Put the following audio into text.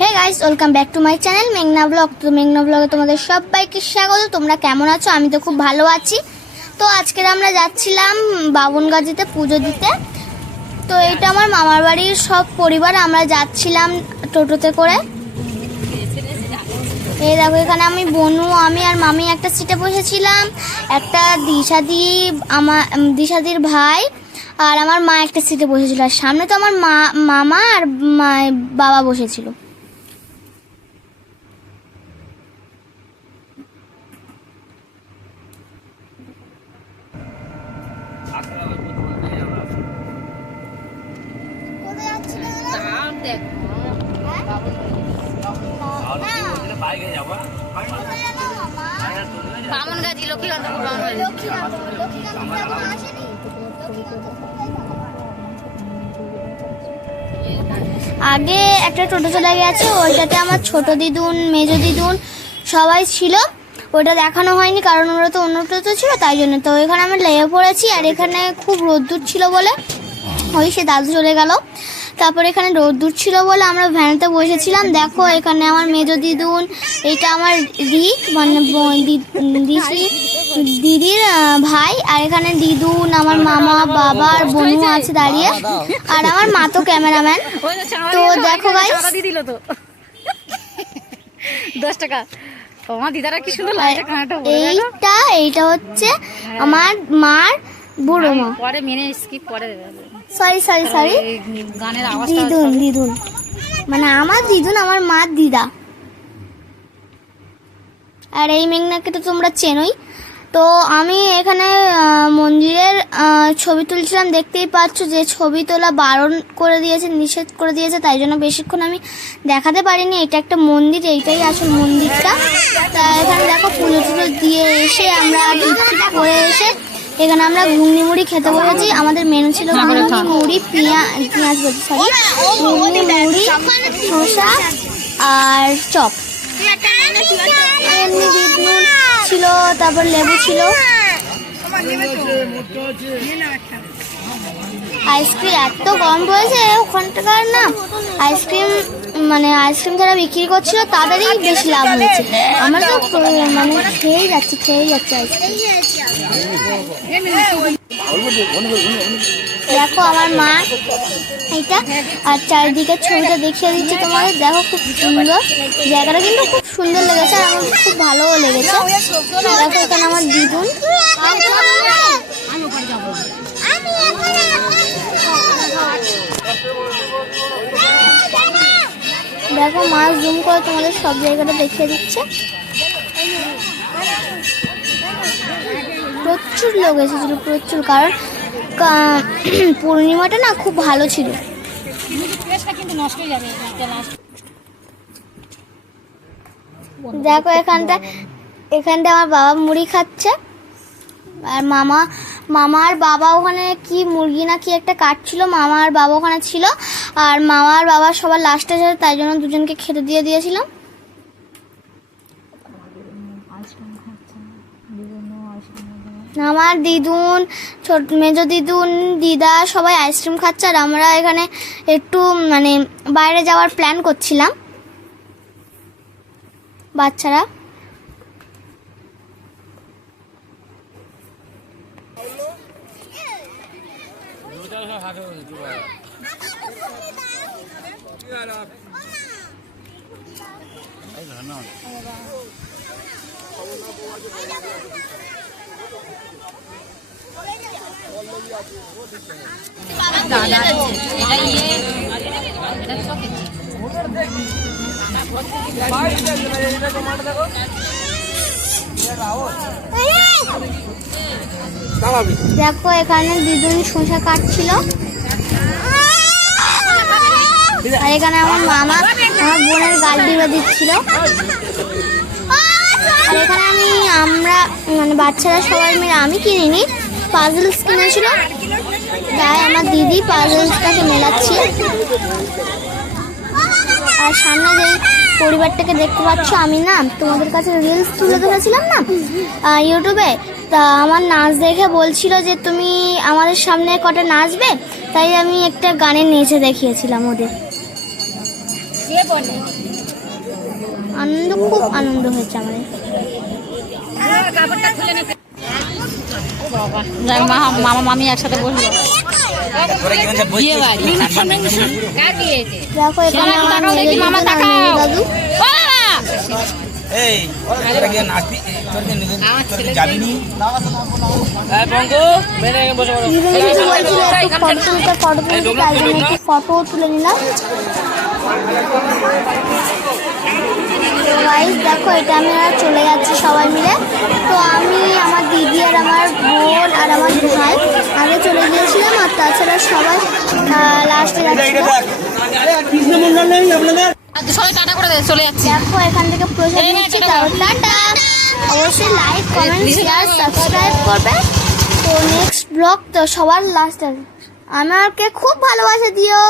Hey guys, welcome back to my channel মেঘনা vlog. তো মেঘনা ব্লগে তোমাদের সবাইকে স্বাগত। তোমরা কেমন আছো? আমি তো খুব ভালো আছি। তো আজকে আমরা যাচ্ছিলাম বাবনগাজিতে পুজো দিতে। তো এটা আমার মামার বাড়ির সব পরিবার আমরা যাচ্ছিলাম টোটোতে করে। এই দেখো, এখানে আমি বনু, আমি আর মামি একটা সিটে বসেছিলাম। একটা দিশাদির ভাই আর আমার মা একটা সিটে বসেছিল। আর সামনে তো আমার মামা আর বাবা বসেছিল। আগে একটা টোটো চলে গেছে, ওইটাতে আমার ছোট দিদুন, মেজ দিদুন সবাই ছিল। ওইটা দেখানো হয়নি কারণ ওরা তো অন্য টোটো ছিল, তাই জন্য। তো এখানে আমি লেগে পড়েছি, আর এখানে খুব রোদ্দুর ছিল বলে ওই সে দাদু চলে গেল। তারপর এখানে রোদ্দুর ছিল বলে আমরা ভ্যানেতে বসেছিলাম। দেখো, এখানে আমার মেজ দিদুন, এটা আমার রিক মানে দিদির ভাই, আর এখানে দিদুন, আমার মামা, বাবা আর বোনু আছে দাঁড়িয়ে, আর আমার মা তো ক্যামেরাম্যান। তো দেখো গাইস, 10 টাকা তোমার দিদারা কি সুন্দর এইটা হচ্ছে আমার মার বুড়ো মা। পরে মেনে স্কিপ করে দেবে। সরি গানের আওয়াজ দিদুন মানে আমার দিদুন, আমার মার দিদা। আর এই মেঘনাকে তো তোমরা চেনোই। তো আমি এখানে মন্দিরের ছবি তুলছিলাম। দেখতেই পাচ্ছ যে ছবি তোলা বারণ করে দিয়েছে, নিষেধ করে দিয়েছে, তাই জন্য বেশিক্ষণ আমি দেখাতে পারিনি। এটা একটা মন্দির, এইটাই আসল মন্দিরটা। তা এখানে দেখো, পুজো টুজো দিয়ে এসে আমরা করে এসে এখানে আমরা ঘুগনি মুড়ি খেতে বলেছি। আমাদের মেনু ছিল ঘুগনি মুড়ি, পেঁয়াজ ঘুগনি মুড়ি, শসা আর চপ। এমনি বিটনুন ছিল, তারপর লেবু ছিল, আইসক্রিম। এত কম পড়েছে ওখানটাকার না আইসক্রিম, মানে আইসক্রিম যারা বিক্রি করছিল তাদেরই বেশি লাভ হয়েছে। আমার তো মানে খেয়েই যাচ্ছে আইসক্রিম। দেখো আমার মা এইটা, আর চারিদিকে ছবিটা দেখিয়ে দিচ্ছি তোমাদের। দেখো, খুব সুন্দর জায়গাটা, কিন্তু খুব সুন্দর লেগেছে আর আমার খুব ভালোও লেগেছে। দেখো এখানে আমার দিদুন, দেখো মা জুম করে তোমাদের সব জায়গাটা দেখিয়ে দিচ্ছে। প্রচুর লোক এসেছিল, প্রচুর, কারণ পূর্ণিমাটা না খুব ভালো ছিল। দেখো এখানটা আমার বাবা মুড়ি খাচ্ছে, আর মামা আর বাবা ওখানে কি মুরগি না কি একটা কাটছিল। মামা আর বাবা ওখানে ছিল, আর মামা আর বাবা সবার লাস্টে ছিল, তাই জন্য দুজনকে খেতে দিয়ে দিয়েছিলাম। আমার দিদুন, মেজ দিদুন, দিদা সবাই আইসক্রিম খাচ্ছে, আর আমরা এখানে একটু মানে বাইরে যাওয়ার প্ল্যান করছিলাম বাচ্চারা। দেখো এখানে দিদুন শসা কাটছিল, আর এখানে আমার মামা আমার বোনের গাল দিবে দিচ্ছিল। আর এখানে আমরা মানে বাচ্চারা সবাই মিলে, আমি কিনিনি, পাজলস কিনেছিল, তাই আমার দিদি পাজলসটাকে মেলাচ্ছি। আর সামনে যেই পরিবারটাকে দেখতে পাচ্ছ, আমি না তোমাদের কাছে রিলস তুলে ধরেছিলাম না ইউটিউবে, তা আমার নাচ দেখে বলছিল যে তুমি আমাদের সামনে কটা নাচবে, তাই আমি একটা গানে নেচে দেখিয়েছিলাম ওদের। খুব আনন্দ হয়েছে আমাদের। মামা মামি একসাথে বসলো। দেখো এখানে আমার মেয়ে মামা দুজন আর তাকাও। মেয়ে দাদু। এই তোরা কি নাচবি তোর কি যাবি নি দিদি কিছু বলছিল একটু ফটো তুলতে তাই জন্য একটু ফটো তুলে নিলাম। গাইস দেখো এটা আমি আর চলে যাচ্ছি সবাই মিলে। তো আমি আমার দিদি আর আমার বোন আর আমার ভাই আগে চলে গিয়েছিলাম, আর তাছাড়া সবাই লাস্টে যাচ্ছিল। সবাই টাটা করে দে, চলে যাচ্ছি। দেখো এখান থেকে প্রসাদ নিচ্ছি, তাও টাটা। অবশ্যই লাইক কমেন্ট শেয়ার সাবস্ক্রাইব করবে। তো নেক্সট ব্লগ তো সবার লাস্টে আমাকে খুব ভালোবাসা দিও।